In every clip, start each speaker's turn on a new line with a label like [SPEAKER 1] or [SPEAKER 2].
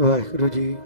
[SPEAKER 1] ਵਾਹਿਗੁਰੂ ਜੀ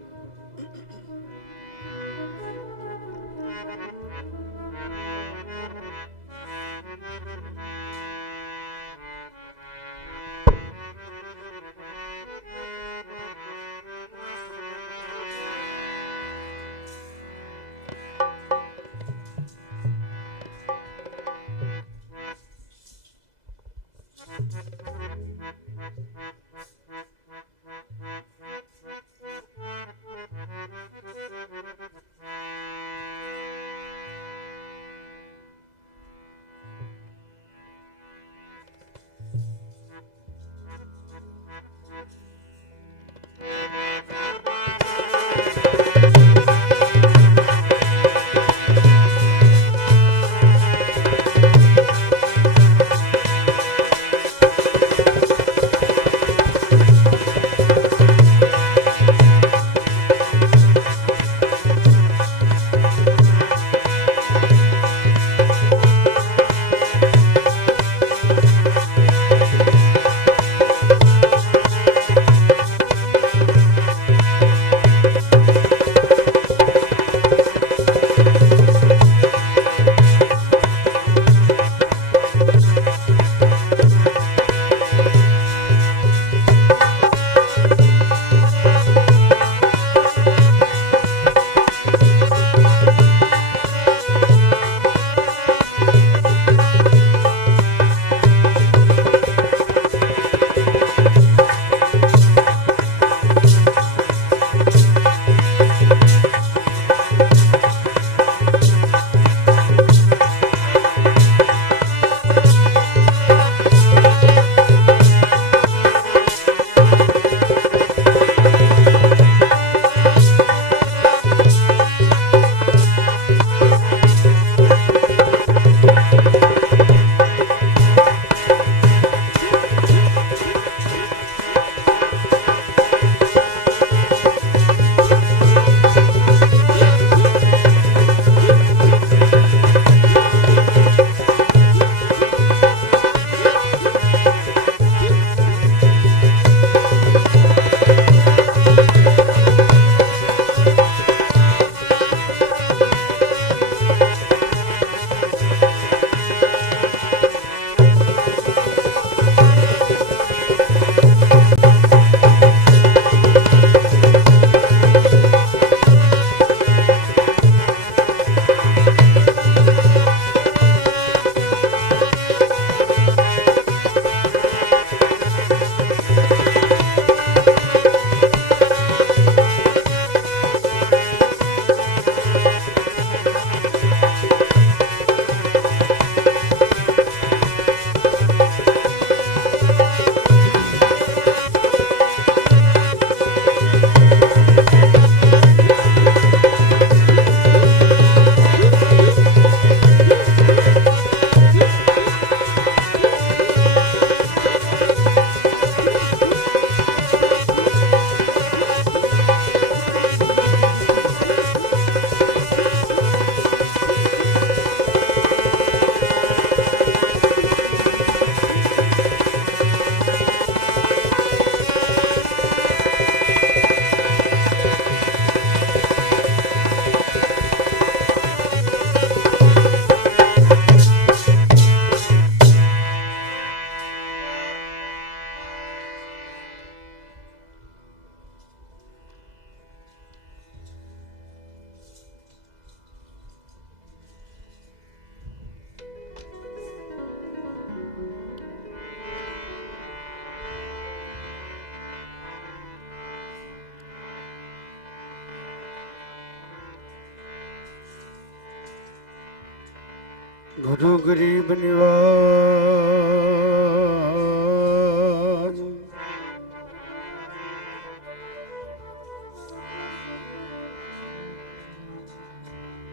[SPEAKER 1] ਗੁਰੂ ਗਰੀਬ ਨਿਵਾਜ।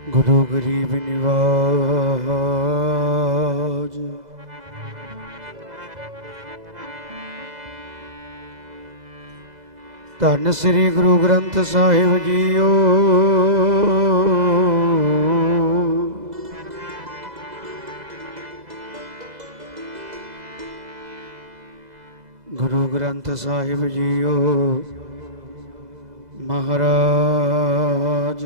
[SPEAKER 1] ਗੁਰੂ ਗਰੀਬ ਨਿਵਾਜ। ਧੰਨ ਸ੍ਰੀ ਗੁਰੂ ਗ੍ਰੰਥ ਸਾਹਿਬ ਜੀਓ। ਸਾਹਿਬ ਜੀਓ ਮਹਾਰਾਜ।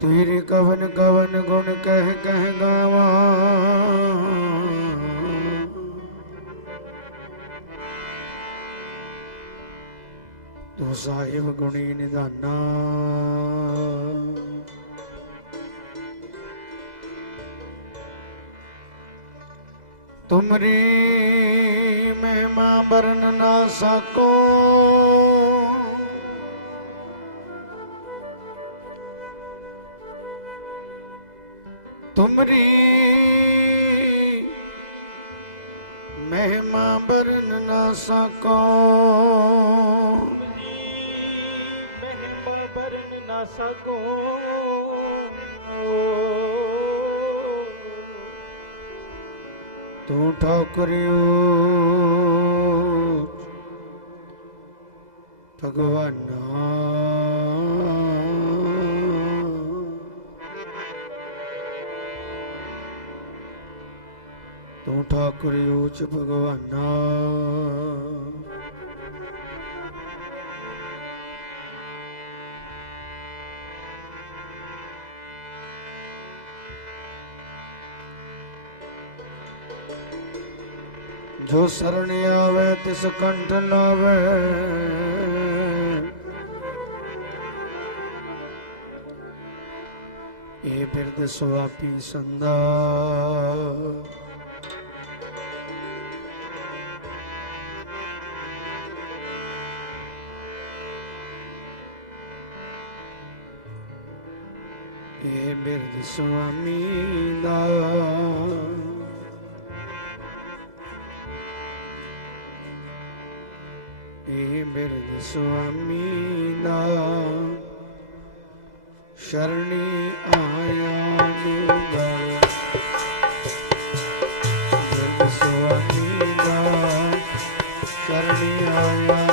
[SPEAKER 1] ਤੇਰੇ ਕਵਨ ਕਵਨ ਗੁਣ ਕਹਿ ਕਹਿ ਗਾਵਾਂ। ਸਾਹਿਬ ਗੁਣੀ ਨਿਧਾਨਾ। ਤੁਮਰੀ ਮਹਿਮਾ ਬਰਨ ਨਾ ਸਕੋ। ਤੁਮਰੀ ਮਹਿਮਾ ਬਰਨ ਨਾ ਸਕੋ। ਤੂੰ ਠਾਕੁਰਿਓ। ਭਗਵਾਨਾ। ਤੂੰ ਠਾਕੁਰਿਓ ਚ ਭਗਵਾਨਾ। ਜੋ ਸਰਣ ਆਵੇ ਤਿਸ ਕੰਠ ਲਾਵੇ। ਇਹ ਬਿਰਦ ਸੁਆਪੀ ਸੰਦਾ ਇਹ ਬਿਰਦ ਸੁਆਮੀ ਦਾ। ਇਹ ਬਿਰਦ ਸੁਆਮੀ ਦਾ ਸ਼ਰਣੀ ਆਇਆ ਨੂੰ ਗਲ ਸੁਆਮੀ ਦਾ ਸ਼ਰਣੀ ਆਇਆ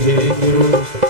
[SPEAKER 2] Hey,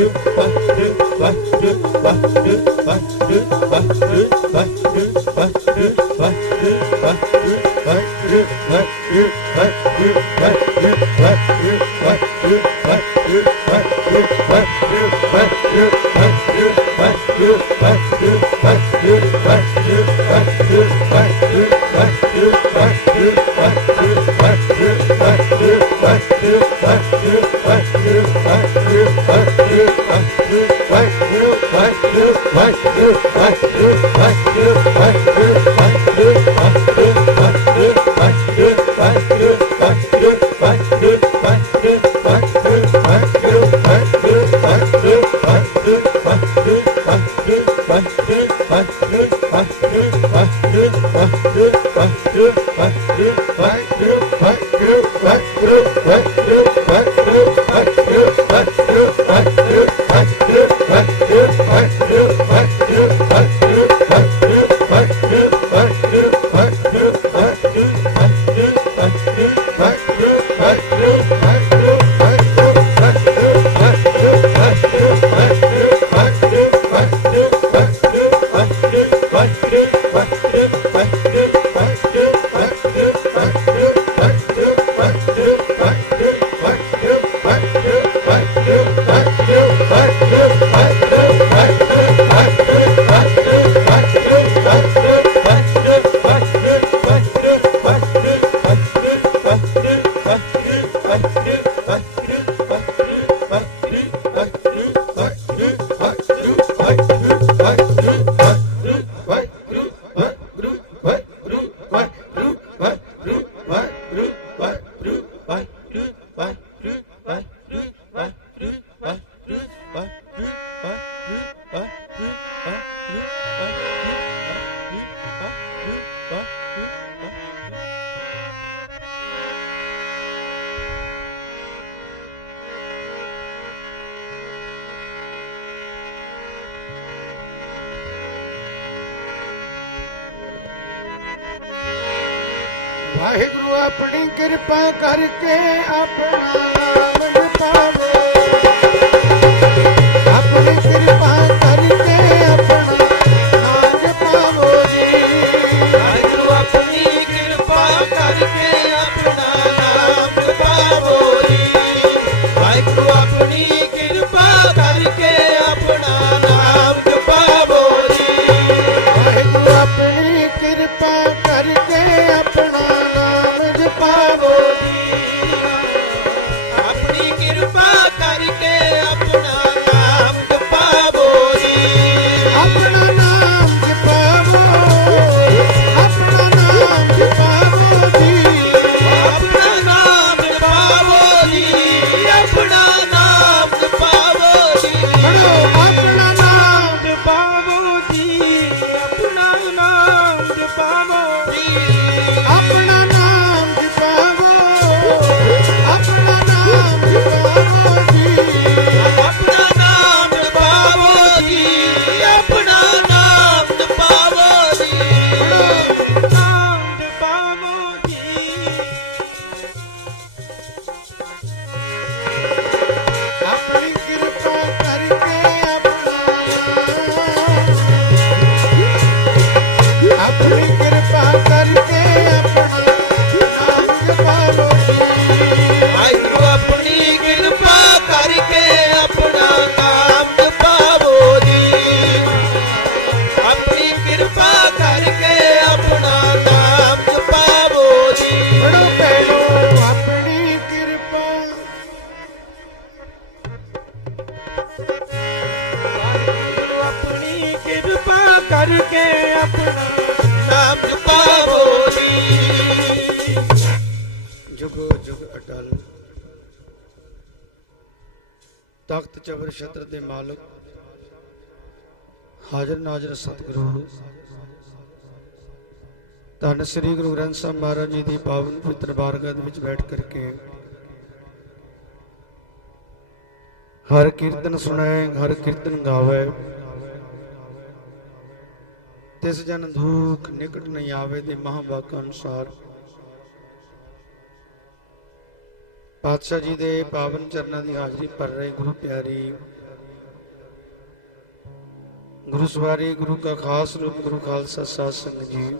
[SPEAKER 2] you.
[SPEAKER 1] ਵਾਹਿਗੁਰੂ ਹਾਜ਼ਰ ਸਤਿਗੁਰੂ। ਧੰਨ ਸ੍ਰੀ ਗੁਰੂ ਗ੍ਰੰਥ ਸਾਹਿਬ ਮਹਾਰਾਜ ਜੀ ਦੀ ਪਾਵਨ ਪਵਿੱਤਰ ਬਾਰਗਾਹ ਦੇ ਵਿੱਚ ਬੈਠ ਕਰਕੇ ਹਰ ਕੀਰਤਨ ਸੁਣਾਏ ਹਰ ਕੀਰਤਨ ਗਾਵੇ। ਤਿਸ ਜਨ ਦੁਖ ਨਿਕਟ ਨਹੀਂ ਆਵੇ ਦੇ ਮਹਾਵਾਕ ਅਨੁਸਾਰ। ਪਾਤਸ਼ਾਹ ਜੀ ਦੇ ਪਾਵਨ ਚਰਨਾਂ ਦੀ ਹਾਜ਼ਰੀ ਭਰ ਰਹੇ ਗੁਰੂ ਪਿਆਰੀ। ਗੁਰੂ ਸਵਾਰੀ, ਗੁਰੂ ਕਾ ਖਾਸ ਰੂਪ, ਗੁਰੂ ਖਾਲਸਾ ਸਾਧ ਸੰਗਤ ਜੀ।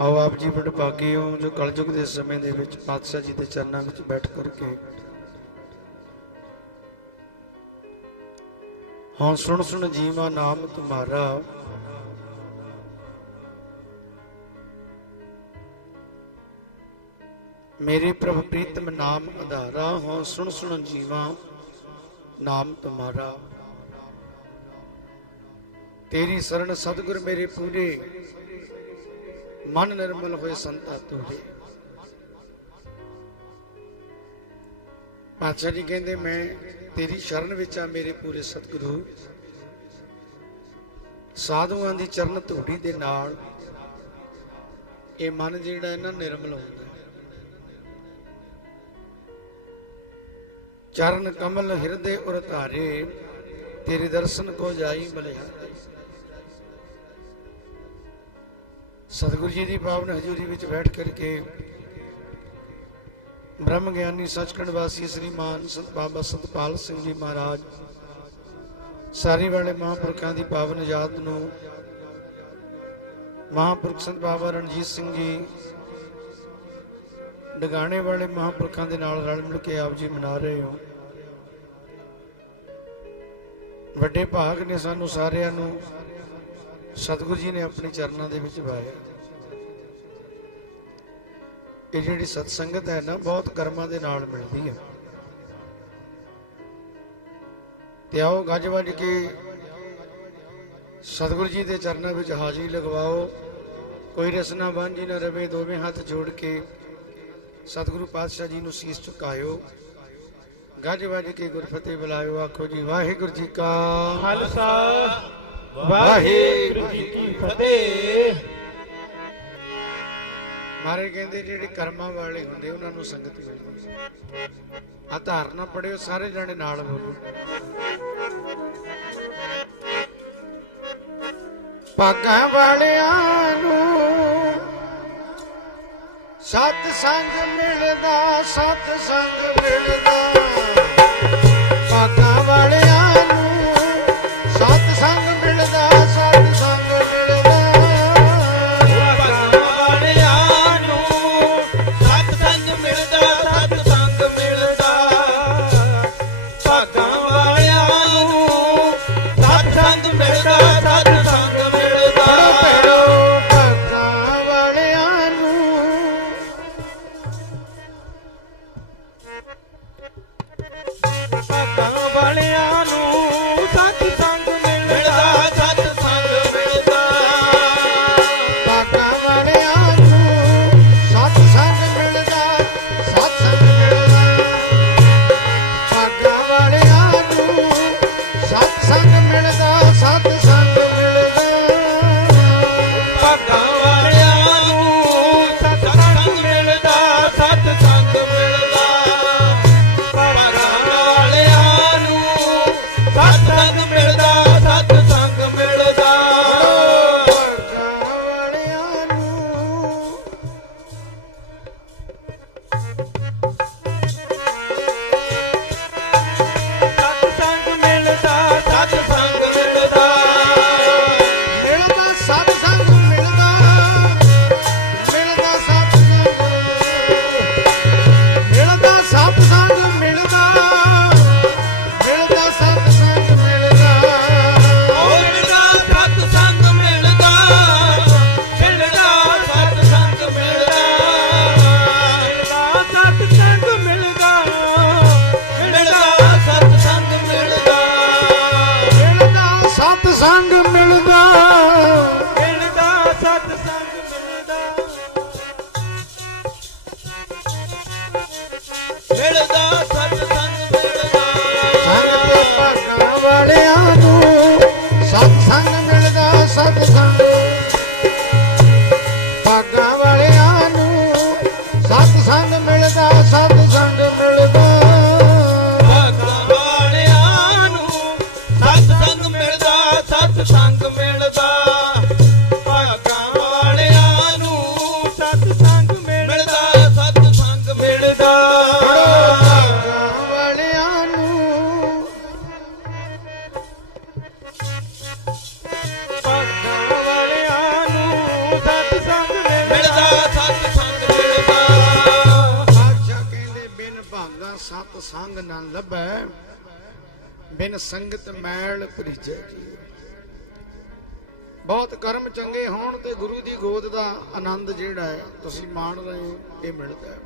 [SPEAKER 1] ਆਓ ਆਪ ਜੀ ਬੜੇ ਭਾਗੀ ਹੋ ਜੋ ਕਲਯੁਗ ਦੇ ਸਮੇਂ ਦੇ ਵਿੱਚ ਪਾਤਸ਼ਾਹ ਜੀ ਦੇ ਚਰਨਾਂ ਵਿੱਚ ਬੈਠ ਕਰਕੇ। ਹਾਂ ਸੁਣ ਸੁਣ ਜੀਵਾ ਨਾਮ ਤੁਮਾਰਾ। ਮੇਰੇ ਪ੍ਰਭ ਪ੍ਰੀਤਮ ਨਾਮ ਆਧਾਰਾ ਹੋ ਸੁਣ ਸੁਣ ਜੀਵਾ ਨਾਮ ਤੁਮਾਰਾ ਤੇਰੀ ਸਰਨ ਸਤਿਗੁਰ ਮੇਰੇ ਪੂਰੇ ਮਨ ਨਿਰਮਲ ਹੋਏ ਸੰਤਾ ਤੁਰੇ ਪਾਤਸ਼ਾਹ ਜੀ ਕਹਿੰਦੇ, ਮੈਂ ਤੇਰੀ ਸ਼ਰਨ ਵਿੱਚ ਆ ਮੇਰੇ ਪੂਰੇ ਸਤਿਗੁਰੂ। ਸਾਧੂਆਂ ਦੀ ਚਰਨ ਧੂੜੀ ਦੇ ਨਾਲ ਇਹ ਮਨ ਜਿਹੜਾ ਹੈ ਨਿਰਮਲ ਹੁੰਦਾ। ਚਰਨ ਕਮਲ ਹਿਰਦੇ ਉਰ ਧਾਰੇ, ਤੇਰੇ ਦਰਸ਼ਨ ਕੋ ਜਾਈ ਮਲਿਹਾਰੇ। ਸਤਿਗੁਰੂ ਜੀ ਦੀ ਪਾਵਨ ਹਜ਼ੂਰੀ ਵਿੱਚ ਬੈਠ ਕਰਕੇ ਬ੍ਰਹਮ ਗਿਆਨੀ ਸੱਚਖੰਡ ਵਾਸੀ ਸ੍ਰੀਮਾਨ ਸੰਤ ਬਾਬਾ ਸਤਪਾਲ ਸਿੰਘ ਜੀ ਮਹਾਰਾਜ, ਸਾਰੀ ਵਾਲੇ ਮਹਾਂਪੁਰਖਾਂ ਦੀ ਪਾਵਨ ਯਾਦ ਨੂੰ ਮਹਾਂਪੁਰਖ ਸੰਤ ਬਾਬਾ ਰਣਜੀਤ ਸਿੰਘ ਜੀ ਡਗਾਣੇ ਵਾਲੇ ਮਹਾਂਪੁਰਖਾਂ ਦੇ ਨਾਲ ਰਲ ਮਿਲ ਕੇ ਆਪ ਜੀ ਮਨਾ ਰਹੇ ਹੋ। ਵੱਡੇ ਭਾਗ ਨੇ ਸਾਨੂੰ ਸਾਰਿਆਂ ਨੂੰ ਸਤਿਗੁਰੂ ਜੀ ਨੇ ਆਪਣੇ ਚਰਨਾਂ ਦੇ ਵਿੱਚ ਵਾਇਆ ਇਹ ਜਿਹੜੀ ਸਤ ਸੰਗਤ ਹੈ ਨਾ, ਬਹੁਤ ਕਰਮਾਂ ਦੇ ਨਾਲ ਮਿਲਦੀ ਹੈ। ਤੇ ਆਓ ਗੱਜ ਵੱਜ ਕੇ ਸਤਿਗੁਰੂ ਜੀ ਦੇ ਚਰਨਾਂ ਵਿੱਚ ਹਾਜ਼ਰੀ ਲਗਵਾਓ। ਕੋਈ ਰਸਨਾ ਵਾਂਝੀ ਨਾ ਰਵੇ, ਦੋਵੇਂ ਹੱਥ ਜੋੜ ਕੇ ਸਤਿਗੁਰੂ ਪਾਤਸ਼ਾਹ ਜੀ ਨੂੰ ਸੀਸ ਝੁਕਾਇਓ। ਗੱਜ ਵੱਜ ਕੇ ਗੁਰਫਤਿਹ ਬੁਲਾਇਓ, ਆਖੋ ਜੀ, ਵਾਹਿਗੁਰੂ ਜੀ ਕਾ
[SPEAKER 2] ਖਾਲਸਾ। ਵਾਹਿਗੁਰੂ ਜੀ ਕੀ ਫਤਿਹ।
[SPEAKER 1] ਮਾਰੇ ਕਹਿੰਦੇ, ਜਿਹੜੇ ਕਰਮਾਂ ਵਾਲੇ ਹੁੰਦੇ, ਉਹਨਾਂ ਨੂੰ ਸੰਗਤ ਮਿਲਦੀ ਆ ਧਾਰਨਾ ਪੜਿਓ, ਸਾਰੇ ਜਣੇ ਨਾਲ ਬੋਲੋ। ਭਾਗਾਂ ਵਾਲਿਆਂ ਨੂੰ ਸਤ ਸੰਗ ਮਿਲਦਾ ਸਤ ਸੰਗ ਮਿਲਦਾ। ਬਿਨ ਸੰਗਤ ਮੈਲ ਭਰੀਜੈ ਬਹੁਤ ਕਰਮ ਚੰਗੇ ਹੋਣ ਤੇ ਗੁਰੂ ਦੀ ਗੋਦ ਦਾ ਆਨੰਦ ਜਿਹੜਾ ਹੈ, ਤੁਸੀਂ ਮਾਣ ਰਹੇ ਹੋ, ਇਹ ਮਿਲਦਾ ਹੈ।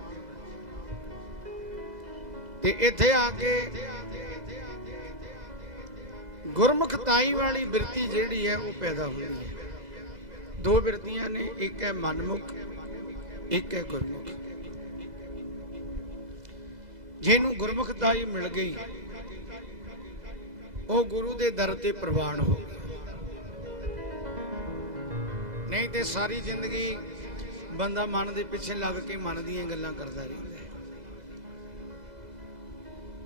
[SPEAKER 1] ਤੇ ਇੱਥੇ ਆ ਕੇ ਗੁਰਮੁਖਤਾਈ ਵਾਲੀ ਬਿਰਤੀ ਜਿਹੜੀ ਹੈ, ਉਹ ਪੈਦਾ ਹੋਈ ਹੈ। ਦੋ ਬਿਰਤੀਆਂ ਨੇ, ਇੱਕ ਹੈ ਮਨਮੁਖ, ਇੱਕ ਹੈ ਗੁਰਮੁਖ। ਜਿਹਨੂੰ ਗੁਰਮੁਖਤਾਈ ਮਿਲ ਗਈ। ਉਹ ਗੁਰੂ ਦੇ ਦਰ ਤੇ ਪ੍ਰਵਾਨ ਹੋ ਗਿਆ। ਨਹੀਂ ਤੇ ਸਾਰੀ ਜ਼ਿੰਦਗੀ ਬੰਦਾ ਮਨ ਦੇ ਪਿੱਛੇ ਲੱਗ ਕੇ ਮਨ ਦੀਆਂ ਗੱਲਾਂ ਕਰਦਾ ਰਹਿੰਦਾ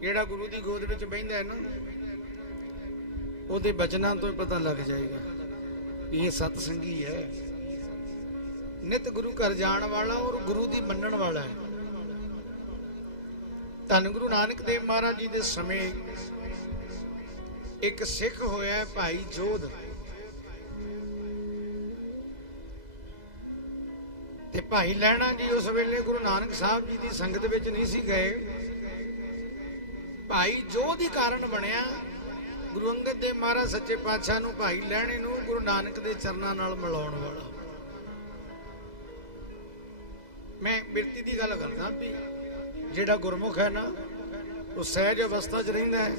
[SPEAKER 1] ਜਿਹੜਾ ਗੁਰੂ ਦੀ ਗੋਦ ਵਿੱਚ ਬਹਿੰਦਾ ਹੈ ਨਾ, ਉਹਦੇ ਬਚਨਾਂ ਤੋਂ ਹੀ ਪਤਾ ਲੱਗ ਜਾਏਗਾ ਇਹ ਸਤ ਸੰਗੀ ਹੈ। ਨਿਤ ਗੁਰੂ ਘਰ ਜਾਣ ਵਾਲਾ ਔਰ ਗੁਰੂ ਦੀ ਮੰਨਣ ਵਾਲਾ ਹੈ। ਧੰਨ ਗੁਰੂ ਨਾਨਕ ਦੇਵ ਮਹਾਰਾਜ ਜੀ ਦੇ ਸਮੇਂ ਇੱਕ ਸਿੱਖ ਹੋਇਆ ਭਾਈ ਜੋਧ। ਤੇ ਭਾਈ ਲੈਣਾ ਜੀ ਉਸ ਵੇਲੇ ਗੁਰੂ ਨਾਨਕ ਸਾਹਿਬ ਜੀ ਦੀ ਸੰਗਤ ਵਿੱਚ ਨਹੀਂ ਸੀ ਗਏ। ਭਾਈ ਜੋਧ ਹੀ ਕਾਰਨ ਬਣਿਆ। ਗੁਰੂ ਅੰਗਦ ਦੇਵ ਮਹਾਰਾਜ ਸੱਚੇ ਪਾਤਸ਼ਾਹ ਨੂੰ ਭਾਈ ਲੈਣੇ ਨੂੰ ਗੁਰੂ ਨਾਨਕ ਦੇ ਚਰਨਾਂ ਨਾਲ ਮਿਲਾਉਣ ਵਾਲਾ। ਮੈਂ ਬਿਰਤੀ ਦੀ ਗੱਲ ਕਰਦਾ ਵੀ ਜਿਹੜਾ ਗੁਰਮੁਖ ਹੈ ਨਾ, ਉਹ ਸਹਿਜ ਅਵਸਥਾ 'ਚ ਰਹਿੰਦਾ ਹੈ।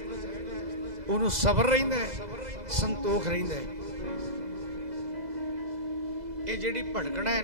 [SPEAKER 1] ਉਹਨੂੰ ਸਬਰ ਰਹਿੰਦਾ ਸੰਤੋਖ ਰਹਿੰਦਾ ਇਹ ਜਿਹੜੀ ਭਟਕਣਾ ਹੈ